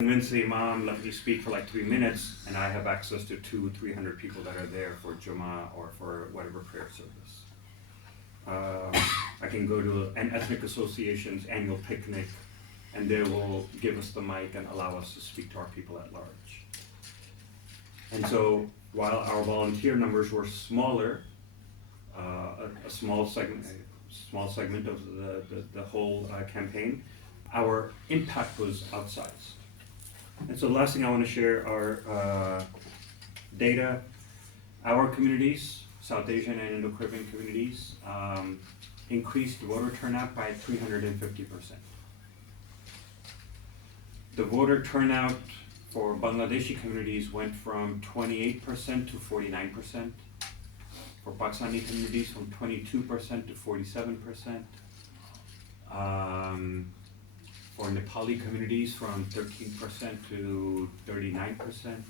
convince the imam, let me speak for like 3 minutes, and I have access to 200-300 people that are there for Jummah or for whatever prayer service. I can go to an ethnic association's annual picnic, and they will give us the mic and allow us to speak to our people at large. And so while our volunteer numbers were smaller, a small segment of the whole campaign, our impact was outsized. And so the last thing I want to share are data. Our communities, South Asian and Indo-Caribbean communities, increased voter turnout by 350%. The voter turnout for Bangladeshi communities went from 28% to 49%. For Pakistani communities, from 22% to 47%. For Nepali communities, from 13% to 39%.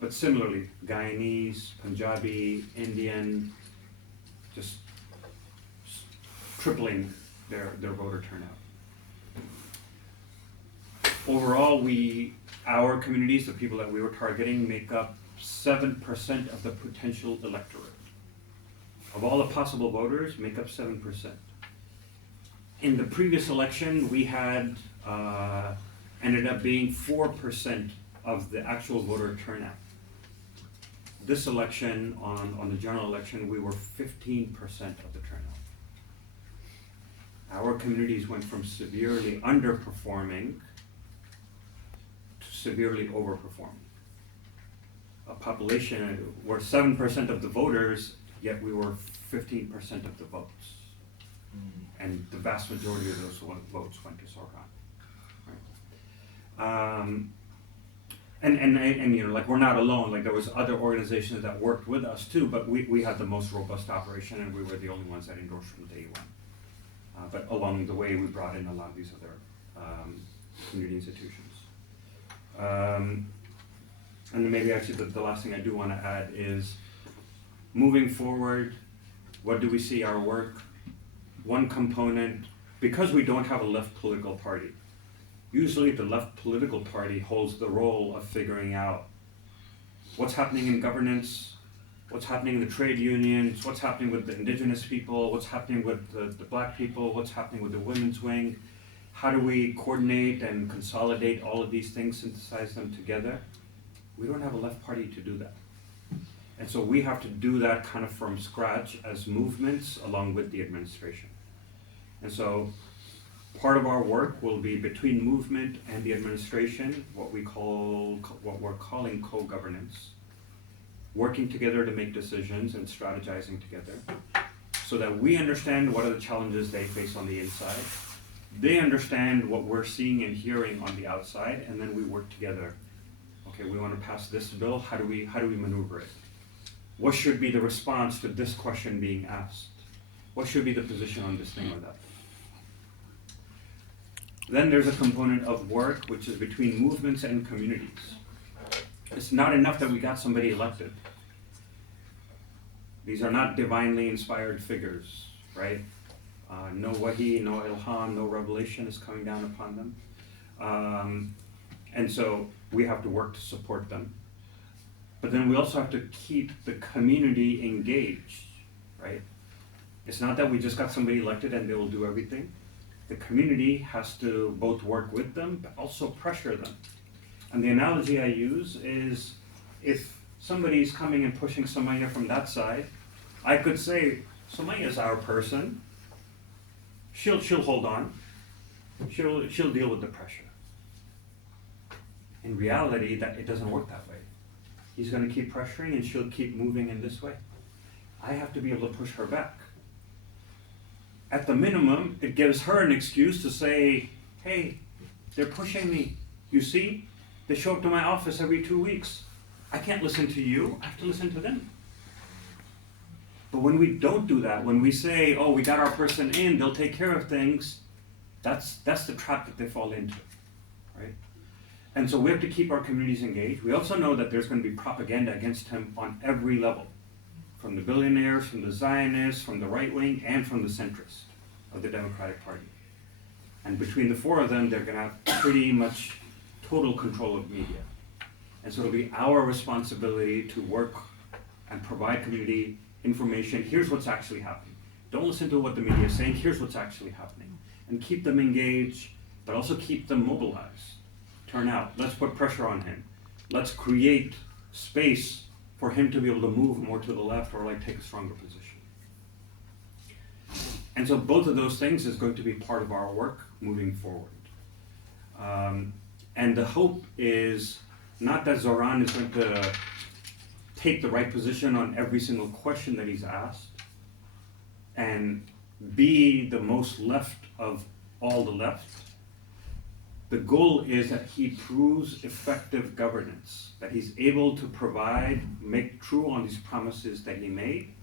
But similarly, Guyanese, Punjabi, Indian, just tripling their voter turnout. Overall, our communities, the people that we were targeting, make up 7% of the potential electorate. Of all the possible voters, make up 7%. In the previous election, we had ended up being 4% of the actual voter turnout. This election, on the general election, we were 15% of the turnout. Our communities went from severely underperforming to severely overperforming. A population, we're 7% of the voters, yet we were 15% of the votes. And the vast majority of those votes went to Sorghum. Right? And you know, like, we're not alone. Like, there was other organizations that worked with us too, but we had the most robust operation, and we were the only ones that endorsed from day one. But along the way, we brought in a lot of these other community institutions. And then maybe actually the last thing I do want to add is, moving forward, what do we see our work? One component, because we don't have a left political party, usually the left political party holds the role of figuring out what's happening in governance, what's happening in the trade unions, what's happening with the indigenous people, what's happening with the black people, what's happening with the women's wing. How do we coordinate and consolidate all of these things, synthesize them together? We don't have a left party to do that. And so we have to do that kind of from scratch as movements along with the administration. And so part of our work will be between movement and the administration, what we're calling co-governance, working together to make decisions and strategizing together so that we understand what are the challenges they face on the inside. They understand what we're seeing and hearing on the outside, and then we work together. Okay, we want to pass this bill, how do we maneuver it? What should be the response to this question being asked? What should be the position on this thing or that? Then there's a component of work which is between movements and communities. It's not enough that we got somebody elected. These are not divinely inspired figures, right? No wahi, no ilham, no revelation is coming down upon them. And so we have to work to support them. But then we also have to keep the community engaged, right? It's not that we just got somebody elected and they will do everything. The community has to both work with them, but also pressure them. And the analogy I use is, if somebody's coming and pushing Somaya from that side, I could say, Somaya's our person. She'll hold on. She'll deal with the pressure. In reality, that it doesn't work that way. He's going to keep pressuring and she'll keep moving in this way. I have to be able to push her back. At the minimum, it gives her an excuse to say, hey, they're pushing me. You see, they show up to my office every 2 weeks. I can't listen to you, I have to listen to them. But when we don't do that, when we say, oh, we got our person in, they'll take care of things, that's the trap that they fall into, right? And so we have to keep our communities engaged. We also know that there's going to be propaganda against him on every level, from the billionaires, from the Zionists, from the right wing, and from the centrists of the Democratic Party. And between the four of them, they're going to pretty much total control of media. And so it'll be our responsibility to work and provide community information. Here's what's actually happening. Don't listen to what the media is saying, here's what's actually happening. And keep them engaged, but also keep them mobilized. Turn out, let's put pressure on him. Let's create space for him to be able to move more to the left or like take a stronger position. And so both of those things is going to be part of our work moving forward. And the hope is not that Zoran is going to take the right position on every single question that he's asked and be the most left of all the left. The goal is that he proves effective governance, that he's able to provide, make true on these promises that he made,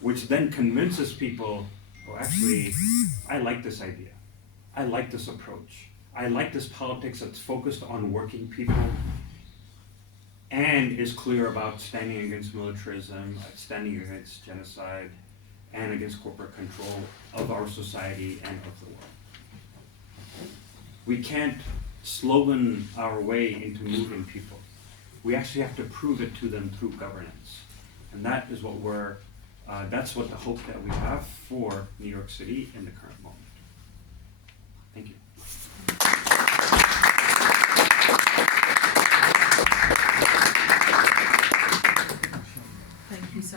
which then convinces people, oh, actually, I like this idea. I like this approach. I like this politics that's focused on working people and is clear about standing against militarism, standing against genocide, and against corporate control of our society and of the world. We can't slogan our way into moving people. We actually have to prove it to them through governance. And that is what that's what the hope that we have for New York City in the current moment.